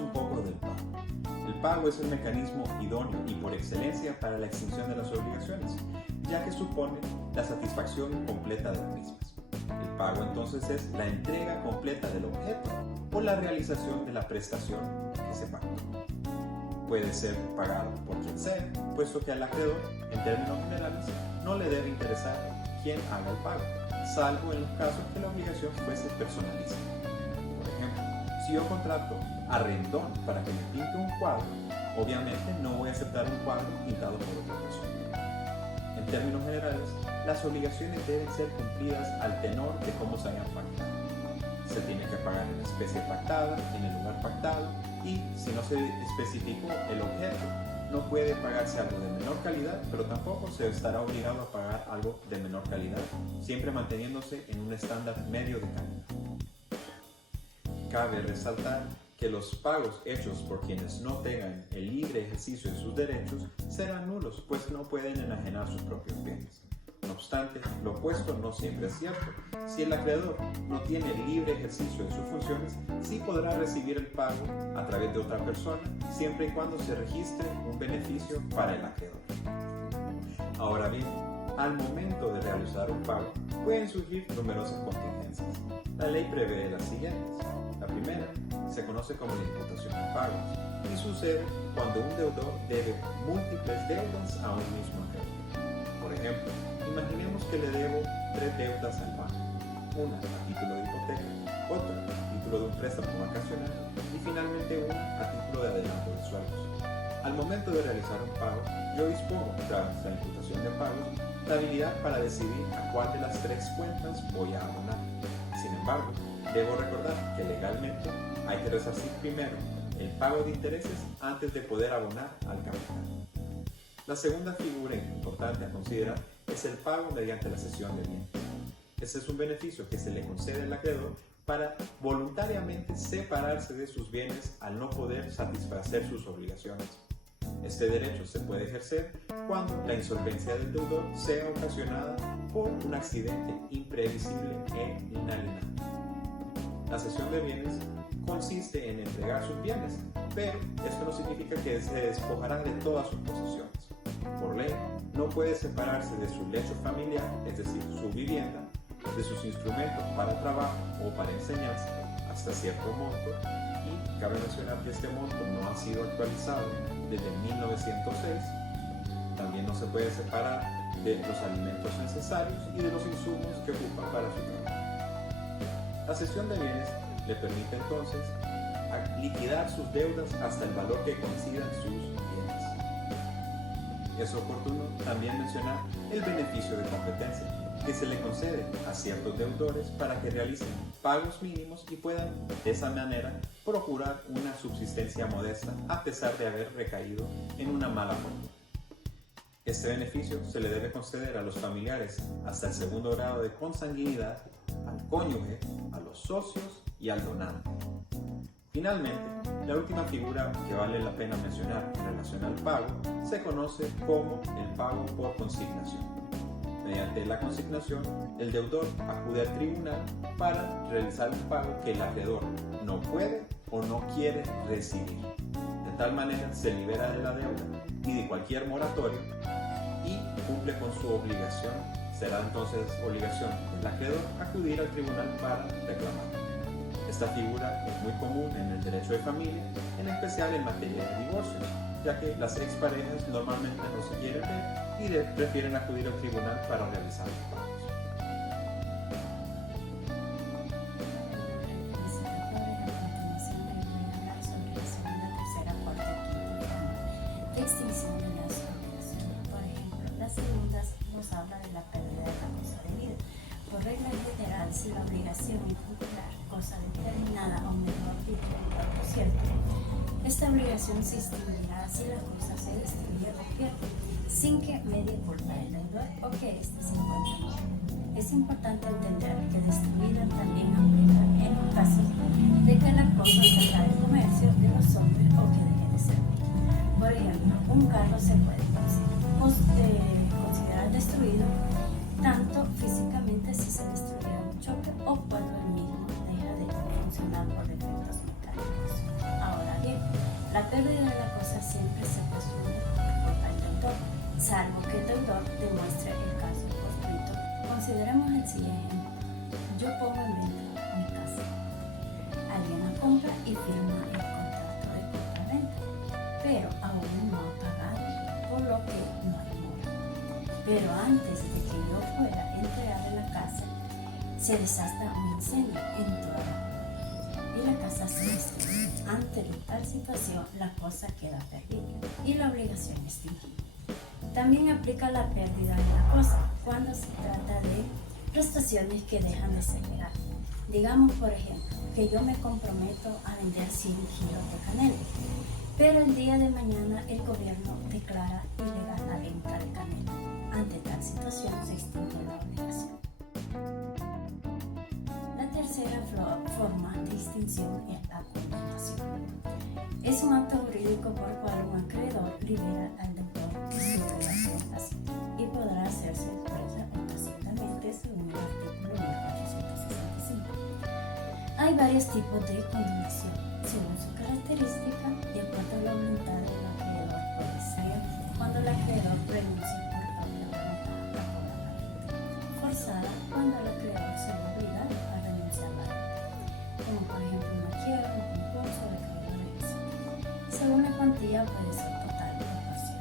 un poco del pago. El pago es el mecanismo idóneo y por excelencia para la extinción de las obligaciones, ya que supone la satisfacción completa de las mismas. El pago entonces es la entrega completa del objeto o la realización de la prestación que se pagó. Puede ser pagado por quien sea, puesto que al acreedor, en términos generales, no le debe interesar quién haga el pago, salvo en los casos que la obligación fuese personalísima. Por ejemplo, si yo contrato a Rendón para que me pinte un cuadro, obviamente no voy a aceptar un cuadro pintado por otra persona. En términos generales, las obligaciones deben ser cumplidas al tenor de cómo se hayan pactado. Se tiene que pagar en la especie pactada, en el lugar pactado, y si no se especificó el objeto, no puede pagarse algo de menor calidad, pero tampoco se estará obligado a pagar algo de menor calidad, siempre manteniéndose en un estándar medio de calidad. Cabe resaltar que los pagos hechos por quienes no tengan el libre ejercicio de sus derechos serán nulos, pues no pueden enajenar sus propios bienes. No obstante, lo opuesto no siempre es cierto. Si el acreedor no tiene el libre ejercicio de sus funciones, sí podrá recibir el pago a través de otra persona, siempre y cuando se registre un beneficio para el acreedor. Ahora bien, al momento de realizar un pago, pueden surgir numerosas contingencias. La ley prevé las siguientes. La primera se conoce como la imputación de pagos y sucede cuando un deudor debe múltiples deudas a un mismo acreedor. Por ejemplo, imaginemos que le debo 3 deudas al banco, una a título de hipoteca, otra a título de un préstamo vacacional y finalmente una a título de adelanto de sueldos. Al momento de realizar un pago, yo dispongo, tras la imputación de pagos, la habilidad para decidir a cuál de las 3 cuentas voy a abonar. Sin embargo, debo recordar que legalmente hay que resarcir primero el pago de intereses antes de poder abonar al capital. La segunda figura importante a considerar es el pago mediante la cesión de bienes. Este es un beneficio que se le concede al acreedor para voluntariamente separarse de sus bienes al no poder satisfacer sus obligaciones. Este derecho se puede ejercer cuando la insolvencia del deudor sea ocasionada por un accidente imprevisible e inalienable. La cesión de bienes consiste en entregar sus bienes, pero esto no significa que se despojarán de todas sus posesiones. Por ley, no puede separarse de su lecho familiar, es decir, su vivienda, de sus instrumentos para trabajo o para enseñanza hasta cierto monto, y cabe mencionar que este monto no ha sido actualizado desde 1906. También no se puede separar de los alimentos necesarios y de los insumos que ocupa para su trabajo. La cesión de bienes le permite entonces liquidar sus deudas hasta el valor que coincidan sus bienes. Es oportuno también mencionar el beneficio de competencia que se le concede a ciertos deudores para que realicen pagos mínimos y puedan de esa manera procurar una subsistencia modesta a pesar de haber recaído en una mala fortuna. Este beneficio se le debe conceder a los familiares hasta el segundo grado de consanguinidad, al cónyuge, a los socios y al donante. Finalmente, la última figura que vale la pena mencionar en relación al pago se conoce como el pago por consignación. Mediante la consignación, el deudor acude al tribunal para realizar un pago que el acreedor no puede o no quiere recibir. De tal manera se libera de la deuda y de cualquier moratorio y cumple con su obligación. Será entonces obligación del acreedor acudir al tribunal para reclamar. Esta figura es muy común en el derecho de familia, en especial en materia de divorcios, ya que las exparejas normalmente no se quieren ver y prefieren acudir al tribunal para realizar los pagos. Extinción de las obligaciones. Por ejemplo, las segundas nos habla de la pérdida de la cosa de vida. Por regla general, si la obligación es tutelar cosa determinada a un menor tiempo, por cierto, esta obligación se extinguirá si la cosa se destruye o pierde, sin que medie culpa del deudor o que éste se encuentre mal. Es importante entender que destruida también aplica en caso de que la cosa salga del comercio de los hombres o que deje de servir. Por ejemplo, un carro se puede considerar destruido tanto físicamente si se destruye en un choque o cuando el mismo deja de funcionar por defectos mecánicos. Ahora bien, La pérdida de la cosa siempre se presume por culpa del deudor, salvo que el deudor demuestre el caso fortuito. Consideremos el siguiente ejemplo. Yo pongo en venta mi casa. Alguien la compra y firma el contrato de compra-venta, pero aún no ha pagado, por lo que no hay mora. Pero antes de que yo fuera a entregarle la casa, se desata un incendio en toda la y la casa se destruye. Ante tal situación, la cosa queda perdida y la obligación extinguida. También aplica la pérdida de la cosa cuando se trata de prestaciones que dejan de ser legales. Digamos, por ejemplo, que yo me comprometo a vender 100 kilos de canela, pero el día de mañana el gobierno declara ilegal la venta de canela. Ante tal situación se extingue la obligación. La tercera forma de extinción es la condonación. Es un acto jurídico por el cual un acreedor libera al deudor de su obligación tácita y podrá hacerse expresa o tácitamente según el artículo 1465. Hay varios tipos de condonación según su característica, de acuerdo a la voluntad del acreedor. Puede ser cuando el acreedor renuncia por propia voluntad a cobrar la renta, forzada cuando el acreedor se ve obligado a renunciar a la renta, como por ejemplo una quiebra, un concurso de acreedores, etc. Según la cuantía puede ser total o parcial.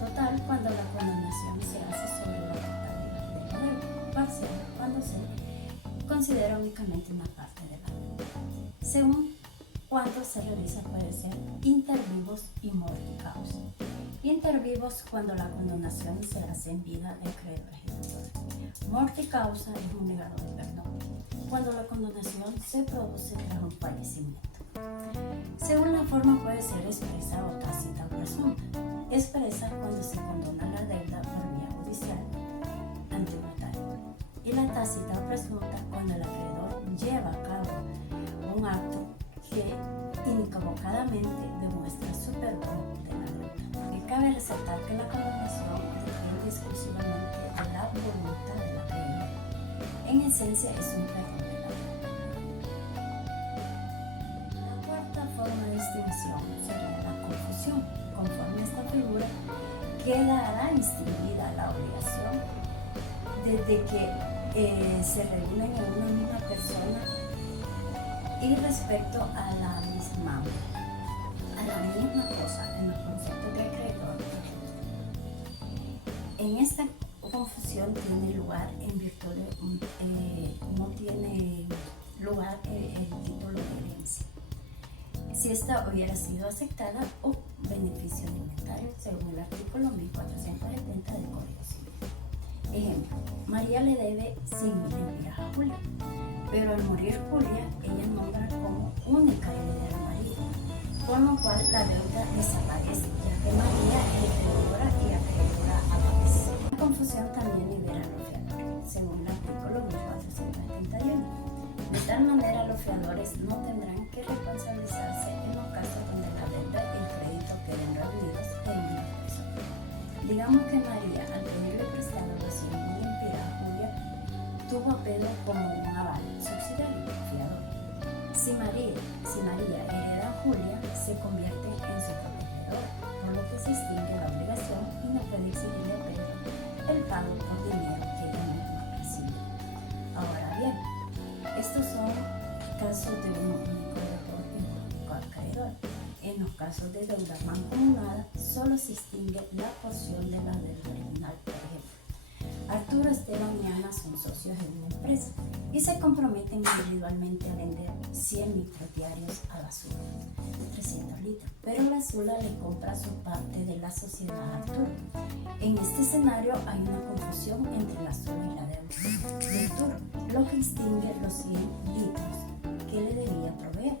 Total cuando la condonación se hace sobre la totalidad de la deuda, parcial cuando se considera únicamente una parte de la deuda. Según cuando se realiza puede ser inter vivos y morti causa. Inter vivos cuando la condonación se hace en vida del acreedor ejecutor. Morti causa es un negado de perdón, cuando la condonación se produce tras un fallecimiento. Según la forma puede ser expresa o tácita o presunta. Expresa cuando se condona la deuda por vía judicial ante un notario. Y la tácita o presunta cuando el acreedor lleva a cabo un acto que inequivocadamente demuestra su perdón de la deuda. Y cabe resaltar que la condonación depende exclusivamente de la voluntad del acreedor. En esencia es un perdón de la deuda. La cuarta forma de extinción sería la confusión. Conforme a esta figura, quedará extinguida la obligación desde que se reúnen en una misma persona y respecto a la misma cosa en los conceptos de acreedor. En esta confusión tiene lugar en virtud de no tiene lugar el título de herencia, si esta hubiera sido aceptada o beneficio alimentario según el artículo 1470 del Código Civil. Ejemplo, María le debe 100.000 lempiras a Julia, pero al morir Julia, ella nombra como única heredera a María, con lo cual la deuda desaparece, ya que María es deudora y acreedora a la vez. La confusión también libera a los fiadores, según el artículo 1471. De tal manera, los fiadores no tendrán que responsabilizarse en los casos donde la deuda y el crédito queden reunidos en una persona. Digamos que María, al pedirle prestado los 100.000 lempiras a Julia, tuvo a Pedro como un aval subsidiario, fiador. Si María hereda a Julia, se convierte en su propia fiadora, por lo que se extingue la obligación y no puede exigirle a Pedro el pago por dinero que ella misma recibe. Ahora bien, estos son casos de un único deudor y un único acreedor. En los casos de deuda mancomunada, solo se extingue la porción de la deuda original. Por ejemplo, Arturo, Esteban y Ana son socios en una empresa y se comprometen individualmente a vender 100 microdiarios a la Zula, 300 litros, pero la Zula le compra su parte de la sociedad a Arturo. En este escenario hay una confusión entre la Zula y la deuda de Arturo, lo que extingue los 100 litros que le debía proveer.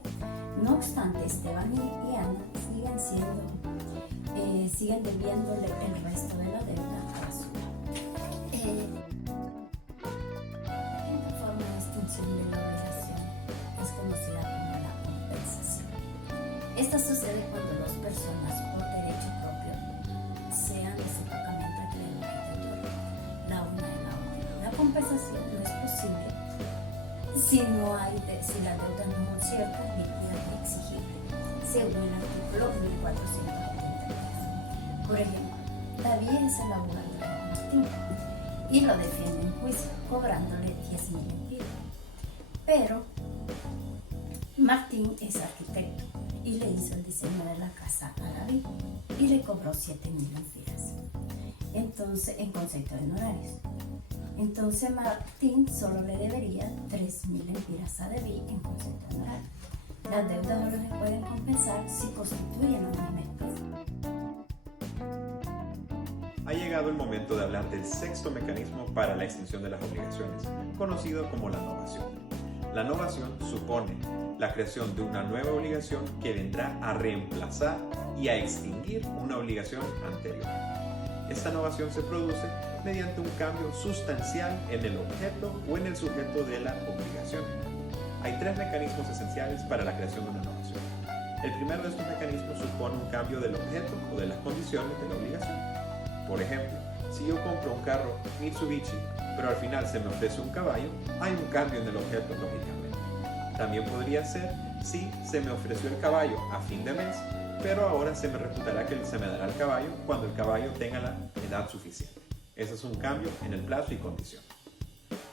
No obstante, Esteban y Ana siguen debiéndole el resto de la deuda a la Zula. La quinta forma de extinción de la obligación es conocida como la compensación. Esta sucede cuando dos personas por derecho propio sean recíprocamente acreedores de deuda, la una de la otra. La compensación no es posible si la deuda no es cierta, líquida y exigible, según el artículo los 1.483. Por ejemplo, David es el abogado de Martín y lo defiende en juicio, cobrándole 10.000 lempiras. Pero Martín es arquitecto y le hizo el diseño de la casa a David y le cobró 7.000 lempiras. Entonces, en concepto de honorarios. Entonces Martín solo le debería 3.000 lempiras a David en concepto de honorarios. Las deudas no les pueden compensar si constituyen una misma empresa. Ha llegado el momento de hablar del sexto mecanismo para la extinción de las obligaciones, conocido como la novación. La novación supone la creación de una nueva obligación que vendrá a reemplazar y a extinguir una obligación anterior. Esta novación se produce mediante un cambio sustancial en el objeto o en el sujeto de la obligación. Hay tres mecanismos esenciales para la creación de una novación. El primero de estos mecanismos supone un cambio del objeto o de las condiciones de la obligación. Por ejemplo, si yo compro un carro Mitsubishi, pero al final se me ofrece un caballo, hay un cambio en el objeto, lógicamente. También podría ser si se me ofreció el caballo a fin de mes, pero ahora se me reputará que se me dará el caballo cuando el caballo tenga la edad suficiente. Ese es un cambio en el plazo y condición.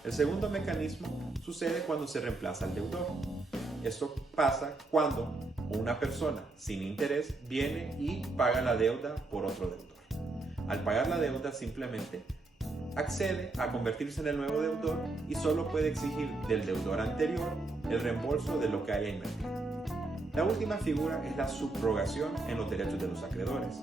El segundo mecanismo sucede cuando se reemplaza al deudor. Esto pasa cuando una persona sin interés viene y paga la deuda por otro deudor. Al pagar la deuda simplemente accede a convertirse en el nuevo deudor y solo puede exigir del deudor anterior el reembolso de lo que haya invertido. La última figura es la subrogación en los derechos de los acreedores.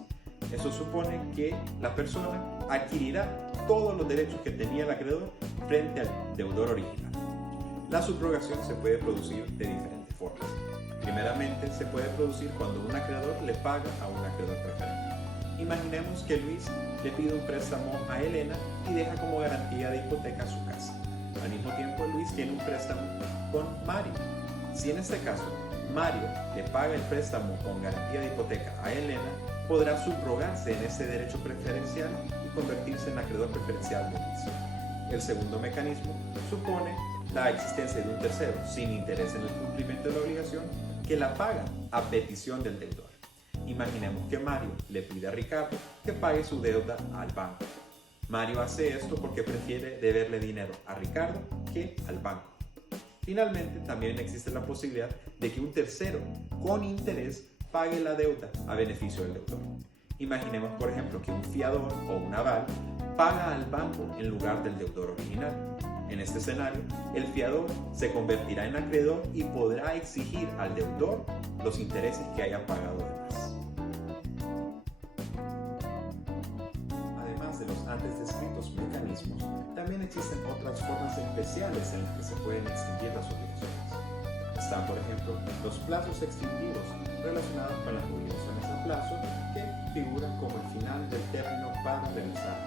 Eso supone que la persona adquirirá todos los derechos que tenía el acreedor frente al deudor original. La subrogación se puede producir de diferentes formas. Primeramente, se puede producir cuando un acreedor le paga a un acreedor preferente. Imaginemos que Luis le pide un préstamo a Elena y deja como garantía de hipoteca su casa. Al mismo tiempo, Luis tiene un préstamo con Mario. Si en este caso Mario le paga el préstamo con garantía de hipoteca a Elena, podrá subrogarse en ese derecho preferencial y convertirse en acreedor preferencial de Luis. El segundo mecanismo supone la existencia de un tercero sin interés en el cumplimiento de la obligación que la paga a petición del deudor. Imaginemos que Mario le pide a Ricardo que pague su deuda al banco. Mario hace esto porque prefiere deberle dinero a Ricardo que al banco. Finalmente, también existe la posibilidad de que un tercero con interés pague la deuda a beneficio del deudor. Imaginemos, por ejemplo, que un fiador o un aval paga al banco en lugar del deudor original. En este escenario, el fiador se convertirá en acreedor y podrá exigir al deudor los intereses que haya pagado de más. Además de los antes descritos mecanismos, también existen otras formas especiales en las que se pueden extinguir las obligaciones. Están, por ejemplo, los plazos extintivos relacionados con las obligaciones a plazo que figuran como el final del término para realizar.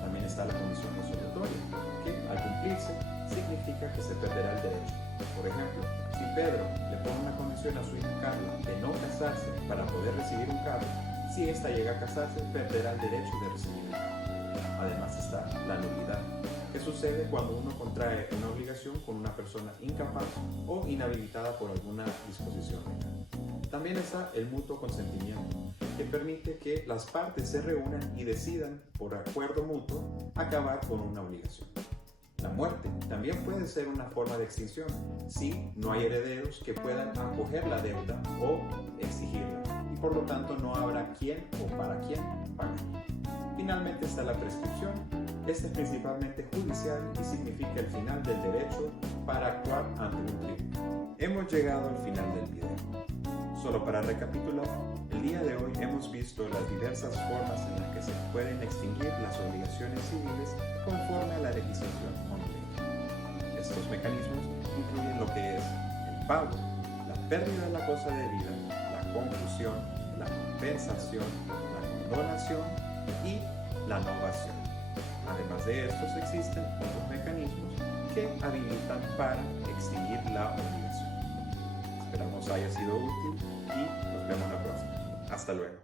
También está la condición resolutoria, que al cumplirse significa que se perderá el derecho. Por ejemplo, si Pedro le pone una condición a su hija Carla de no casarse para poder recibir un carro, si ésta llega a casarse, perderá el derecho de recibir el carro. Además está la nulidad, que sucede cuando uno contrae una obligación con una persona incapaz o inhabilitada por alguna disposición legal. También está el mutuo consentimiento, que permite que las partes se reúnan y decidan, por acuerdo mutuo, acabar con una obligación. La muerte también puede ser una forma de extinción si no hay herederos que puedan acoger la deuda o exigirla, y por lo tanto no habrá quién o para quién pagar. Finalmente está la prescripción. Esta es principalmente judicial y significa el final del derecho para actuar ante un tribunal. Hemos llegado al final del video. Solo para recapitular, el día de hoy hemos visto las diversas formas en las que se pueden extinguir las obligaciones civiles conforme a la legislación o ley. Estos mecanismos incluyen lo que es el pago, la pérdida de la cosa debida, la confusión, la compensación, la condonación y la novación. Además de estos, existen otros mecanismos que habilitan para extinguir la obligación. Esperamos haya sido útil y nos vemos la próxima. Hasta luego.